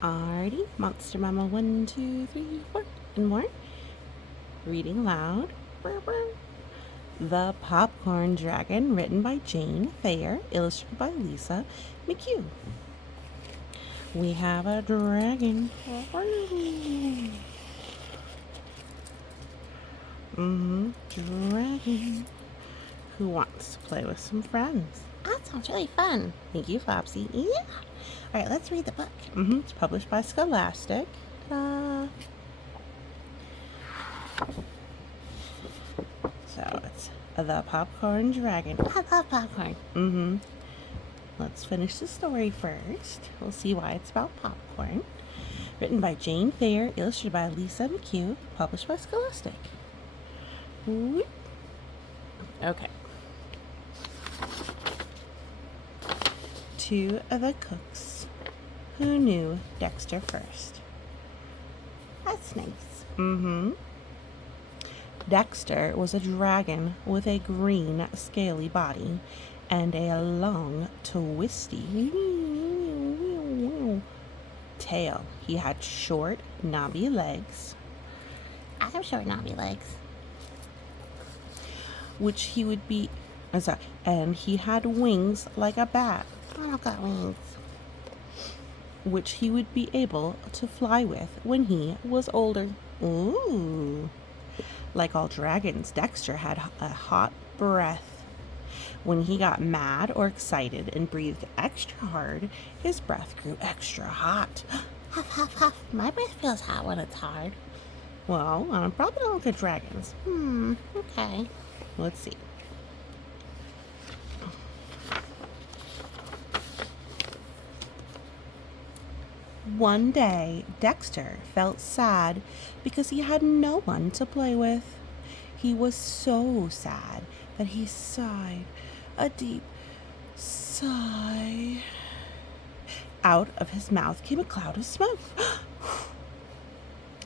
Alrighty, Monster Mama 1, 2, 3, 4, and more. Reading aloud. The Popcorn Dragon, written by Jane Thayer, illustrated by Lisa McCue. We have a dragon. Dragon who wants to play with some friends. That sounds really fun. Thank you, Flopsy. Yeah. All right, let's read the book. It's published by Scholastic. So it's The Popcorn Dragon. I love popcorn. Let's finish the story first. We'll see why it's about popcorn. Written by Jane Thayer, illustrated by Lisa McCue, published by Scholastic. Okay. Two of the cooks who knew Dexter first. That's nice. Dexter was a dragon with a green, scaly body and a long, twisty tail. He had short, knobby legs. I have short, knobby legs. And he had wings like a bat. I don't got wings. Which he would be able to fly with when he was older. Ooh. Like all dragons, Dexter had a hot breath. When he got mad or excited and breathed extra hard, his breath grew extra hot. Huff, huff, huff. My breath feels hot when it's hard. Well, probably all good dragons. Okay. Let's see. One day, Dexter felt sad because he had no one to play with. He was so sad that he sighed a deep sigh. Out of his mouth came a cloud of smoke.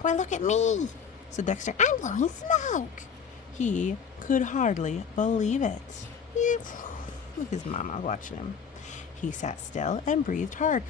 Why, look at me, said Dexter. I'm blowing smoke. He could hardly believe it. His mama watching him. He sat still and breathed hard.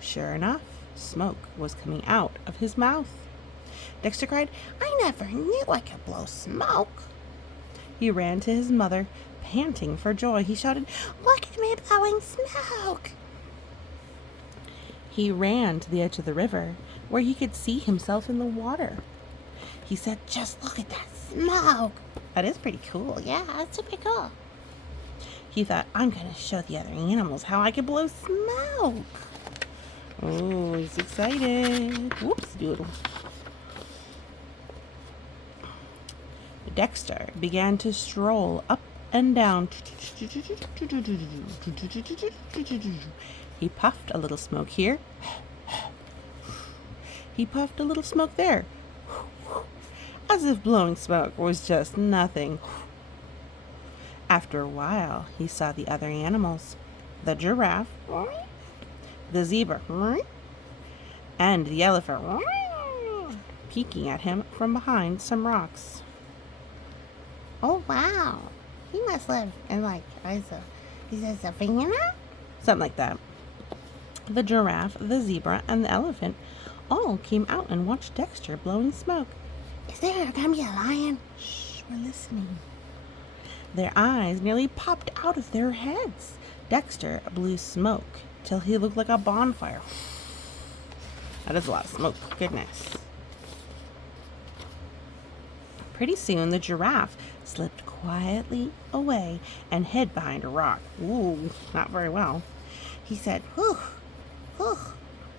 Sure enough, smoke was coming out of his mouth. Dexter cried, I never knew I could blow smoke. He ran to his mother, panting for joy. He shouted, look at me blowing smoke. He ran to the edge of the river, where he could see himself in the water. He said, just look at that smoke. That is pretty cool. Yeah, that's super cool. He thought, I'm going to show the other animals how I can blow smoke. Oh, he's excited. Whoops, doodle. Dexter began to stroll up and down. He puffed a little smoke here. He puffed a little smoke there. As if blowing smoke was just nothing. After a while, he saw the other animals. The giraffe, the zebra, and the elephant peeking at him from behind some rocks. Oh, wow. He must live in, is this a savannah? Something like that. The giraffe, the zebra, and the elephant all came out and watched Dexter blowing smoke. Is there going to be a lion? Shh, we're listening. Their eyes nearly popped out of their heads. Dexter blew smoke till he looked like a bonfire. That is a lot of smoke. Goodness. Pretty soon, the giraffe slipped quietly away and hid behind a rock. Ooh, not very well. He said, whew, whew,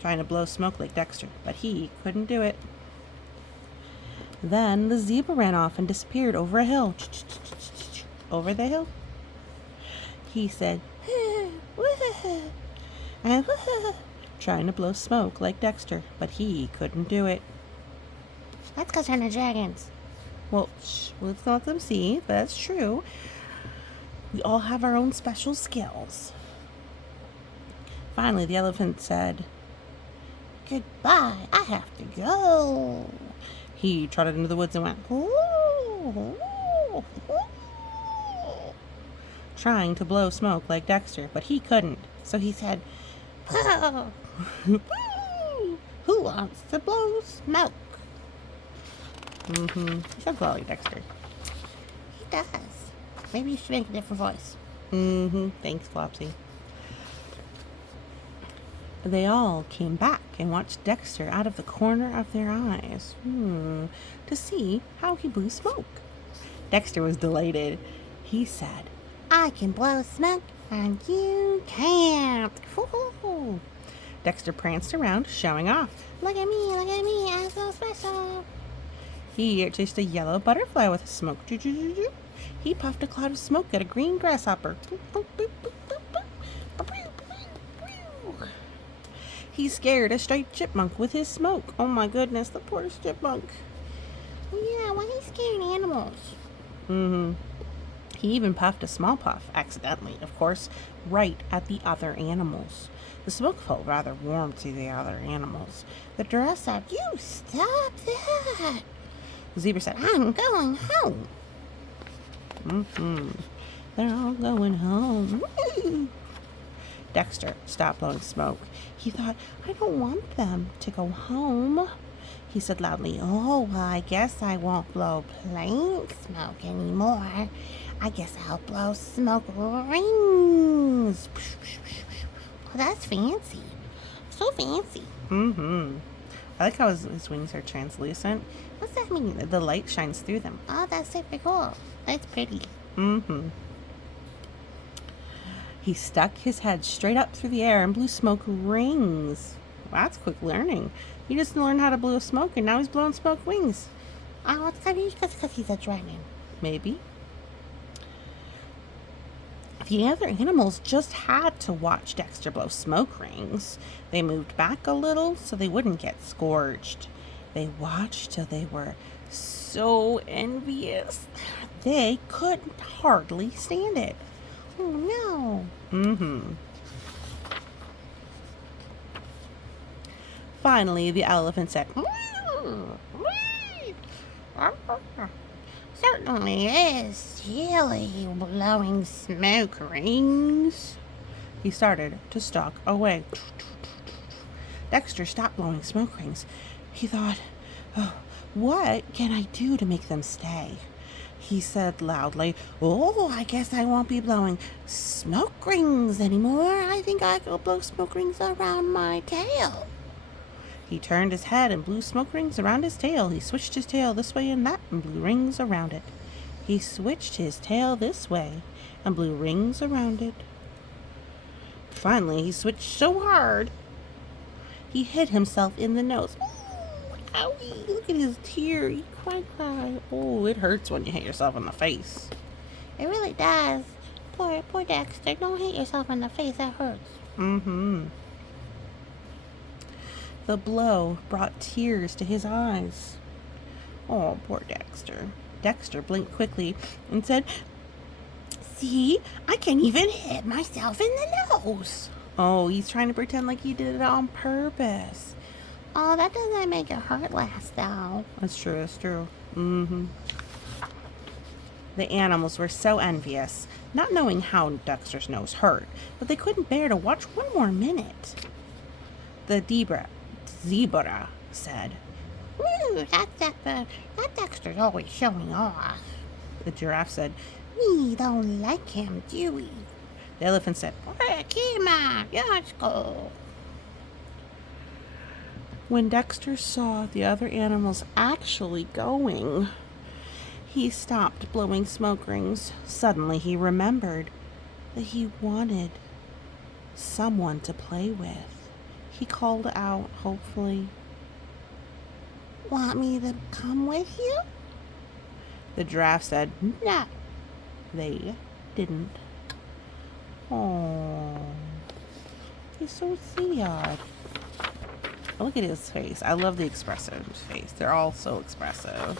trying to blow smoke like Dexter, but he couldn't do it. Then the zebra ran off and disappeared over a hill. Over the hill. He said, trying to blow smoke like Dexter, but he couldn't do it. That's because they're the dragons. Well, let's let them see. That's true. We all have our own special skills. Finally, the elephant said, goodbye, I have to go. He trotted into the woods and went, ooh, trying to blow smoke like Dexter, but he couldn't. So he said, Who wants to blow smoke? You sound like Dexter. He does. Maybe you should make a different voice. Thanks, Flopsy. They all came back and watched Dexter out of the corner of their eyes to see how he blew smoke. Dexter was delighted. He said, I can blow smoke and you can't. Dexter pranced around, showing off. Look at me, I'm so special. He chased a yellow butterfly with smoke. He puffed a cloud of smoke at a green grasshopper. He scared a striped chipmunk with his smoke. Oh my goodness, the poor chipmunk. Yeah, why are you scaring animals? He even puffed a small puff, accidentally, of course, right at the other animals. The smoke felt rather warm to the other animals. The giraffe said, You stop that. The zebra said, I'm going home. They're all going home. Dexter stopped blowing smoke. He thought, I don't want them to go home. He said loudly, Oh, well, I guess I won't blow plain smoke anymore. I guess I'll blow smoke rings. Oh, that's fancy. So fancy. I like how his wings are translucent. What's that mean? The light shines through them. Oh, that's super cool. That's pretty. He stuck his head straight up through the air and blew smoke rings. Wow, that's quick learning. He just learned how to blow smoke, and now he's blowing smoke wings. Oh, it's because he's a dragon. Maybe. The other animals just had to watch Dexter blow smoke rings. They moved back a little so they wouldn't get scorched. They watched till they were so envious. They could hardly stand it. Oh, no. Finally, the elephant said, Certainly is chilly blowing smoke rings. He started to stalk away. Dexter stopped blowing smoke rings. He thought, what can I do to make them stay? He said loudly, Oh, I guess I won't be blowing smoke rings anymore. I think I could blow smoke rings around my tail. He turned his head and blew smoke rings around his tail. He switched his tail this way and that and blew rings around it. He switched his tail this way and blew rings around it. Finally, he switched so hard, he hit himself in the nose. Owie, look at his tear. He cried. Oh, it hurts when you hit yourself in the face. It really does. Poor Dexter. Don't hit yourself in the face. That hurts. The blow brought tears to his eyes. Oh, poor Dexter. Dexter blinked quickly and said, See, I can't even hit myself in the nose. Oh, he's trying to pretend like he did it on purpose. Oh, that doesn't make it hurt less, though. That's true. The animals were so envious, not knowing how Dexter's nose hurt, but they couldn't bear to watch one more minute. The zebra said, Ooh, that Dexter's always showing off. The giraffe said, We don't like him, do we? The elephant said, Come on, let's go. When Dexter saw the other animals actually going, he stopped blowing smoke rings. Suddenly he remembered that he wanted someone to play with. He called out hopefully, Want me to come with you? The giraffe said, No. They didn't. Oh, he's so sad. Look at his face. I love the expressive face. They're all so expressive.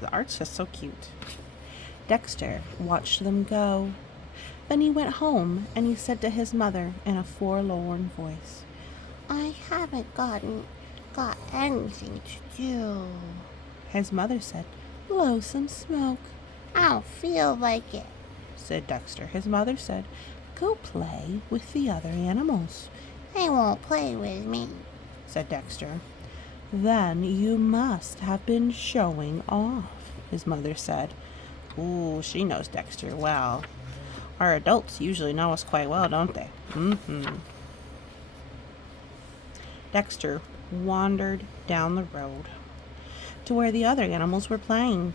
The art's just so cute. Dexter watched them go. Then he went home and he said to his mother in a forlorn voice, I haven't got anything to do. His mother said, Blow some smoke. I don't feel like it, said Dexter. His mother said, Go play with the other animals, They won't play with me. said Dexter. Then you must have been showing off, his mother said. Ooh, she knows Dexter well. Our adults usually know us quite well, don't they? Dexter wandered down the road to where the other animals were playing.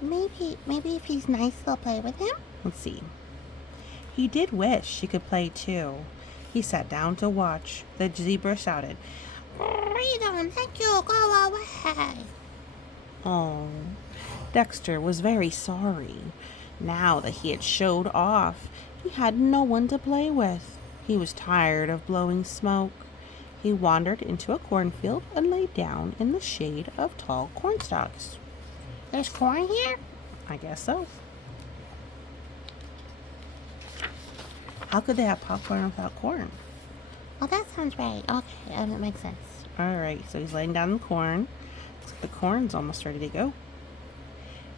Maybe if he's nice, they'll play with him. Let's see. He did wish he could play too. He sat down to watch. The zebra shouted, Freedom, thank you, go away. Oh, Dexter was very sorry. Now that he had showed off, he had no one to play with. He was tired of blowing smoke. He wandered into a cornfield and lay down in the shade of tall cornstalks. There's corn here? I guess so. How could they have popcorn without corn? Oh, that sounds right. Okay, that makes sense. All right, so he's laying down the corn. Looks like the corn's almost ready to go.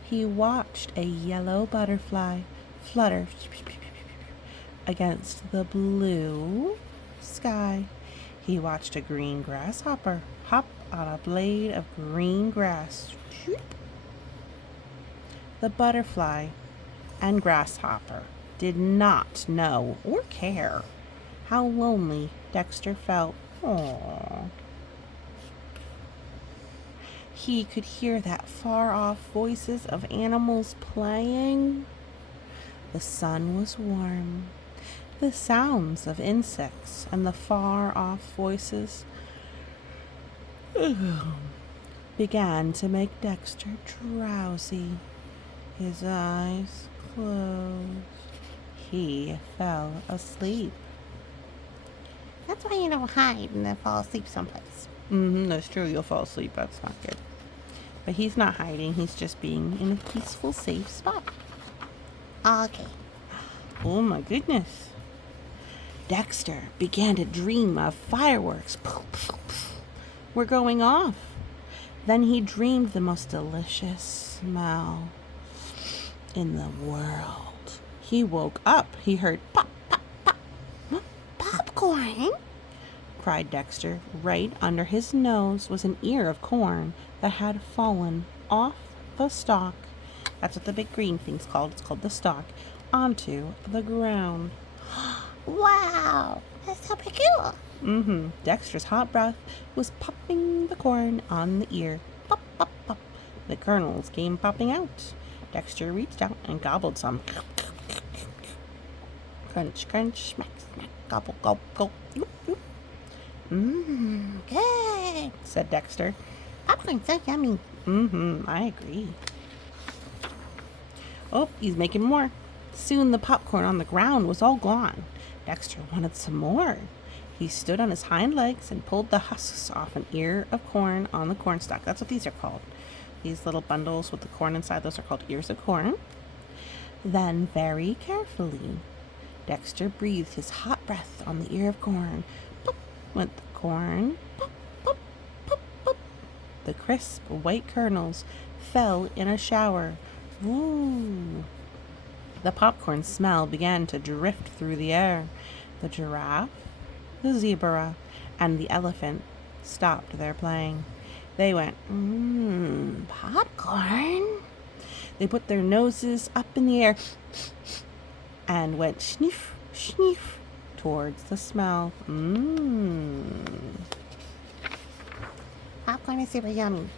He watched a yellow butterfly flutter against the blue sky. He watched a green grasshopper hop on a blade of green grass. The butterfly and grasshopper did not know or care how lonely Dexter felt. Aww. He could hear that far-off voices of animals playing. The sun was warm. The sounds of insects and the far-off voices began to make Dexter drowsy. His eyes closed. He fell asleep. That's why you don't hide and then fall asleep someplace. That's true. You'll fall asleep. That's not good. But he's not hiding. He's just being in a peaceful, safe spot. Okay. Oh my goodness. Dexter began to dream of fireworks. Were going off. Then he dreamed the most delicious smell in the world. He woke up. He heard pop, pop, pop. Popcorn? Cried Dexter. Right under his nose was an ear of corn that had fallen off the stalk. That's what the big green thing's called. It's called the stalk. Onto the ground. Wow, that's so pretty cool. Dexter's hot breath was popping the corn on the ear. Pop, pop, pop. The kernels came popping out. Dexter reached out and gobbled some. Crunch, crunch, smack, smack, gobble, gobble, gobble. Good. Said Dexter. Popcorn's so yummy. I agree. Oh, he's making more. Soon the popcorn on the ground was all gone. Dexter wanted some more. He stood on his hind legs and pulled the husks off an ear of corn on the cornstalk. That's what these are called. These little bundles with the corn inside, those are called ears of corn. Then, very carefully, Dexter breathed his hot breath on the ear of corn. Pop went the corn. Pop, pop, pop, pop. The crisp white kernels fell in a shower. Ooh. The popcorn smell began to drift through the air. The giraffe, the zebra, and the elephant stopped their playing. They went, Popcorn? They put their noses up in the air and went sniff, sniff towards the smell. Popcorn is super yummy.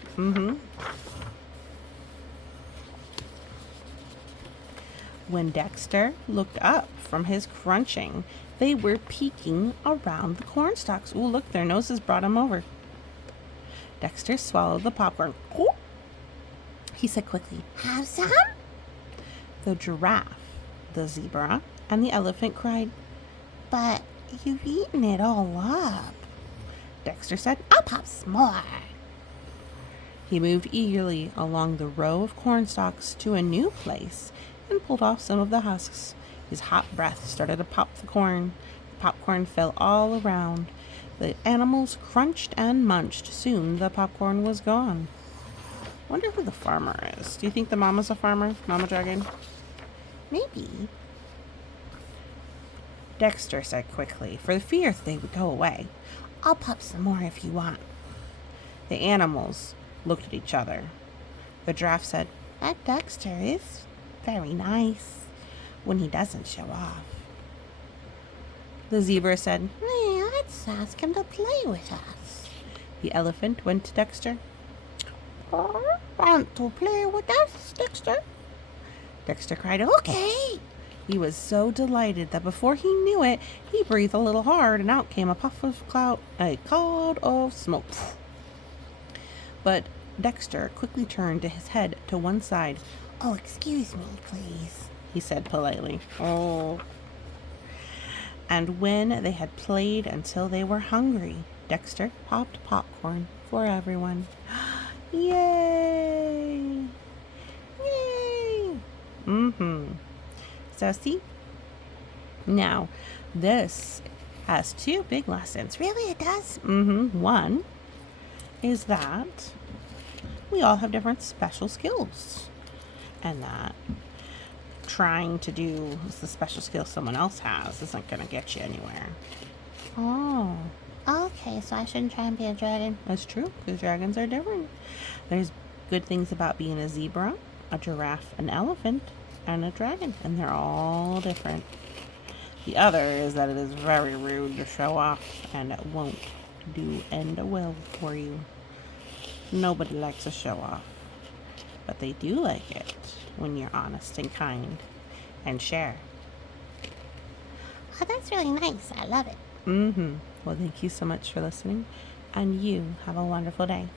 When Dexter looked up from his crunching, they were peeking around the cornstalks. Ooh, look, their noses brought him over. Dexter swallowed the popcorn. He said quickly, Have some? The giraffe, the zebra, and the elephant cried. But you've eaten it all up. Dexter said, I'll pop some more. He moved eagerly along the row of cornstalks to a new place and pulled off some of the husks. His hot breath started to pop the corn. The popcorn fell all around. The animals crunched and munched. Soon the popcorn was gone. Wonder who the farmer is. Do you think the mama's a farmer? Mama Dragon? Maybe. Dexter said quickly, for the fear that they would go away. I'll pop some more if you want. The animals looked at each other. The giraffe said, That Dexter is very nice when he doesn't show off. The zebra said, Hey, let's ask him to play with us. The elephant went to Dexter. Want to play with us, Dexter? Dexter cried, Okay. He was so delighted that before he knew it, he breathed a little hard and out came a cloud of smoke. But Dexter quickly turned his head to one side. Oh, excuse me, please, he said politely. Oh. And when they had played until they were hungry, Dexter popped popcorn for everyone. Yay! Yay! So see? Now, this has two big lessons. Really, it does? One is that we all have different special skills. And that trying to do the special skill someone else has isn't going to get you anywhere. Oh. Okay, so I shouldn't try and be a dragon. That's true, because dragons are different. There's good things about being a zebra, a giraffe, an elephant, and a dragon, and they're all different. The other is that it is very rude to show off, and it won't do end well for you. Nobody likes to show off, but they do like it when you're honest and kind and share. Oh, that's really nice. I love it. Well, thank you so much for listening, and you have a wonderful day.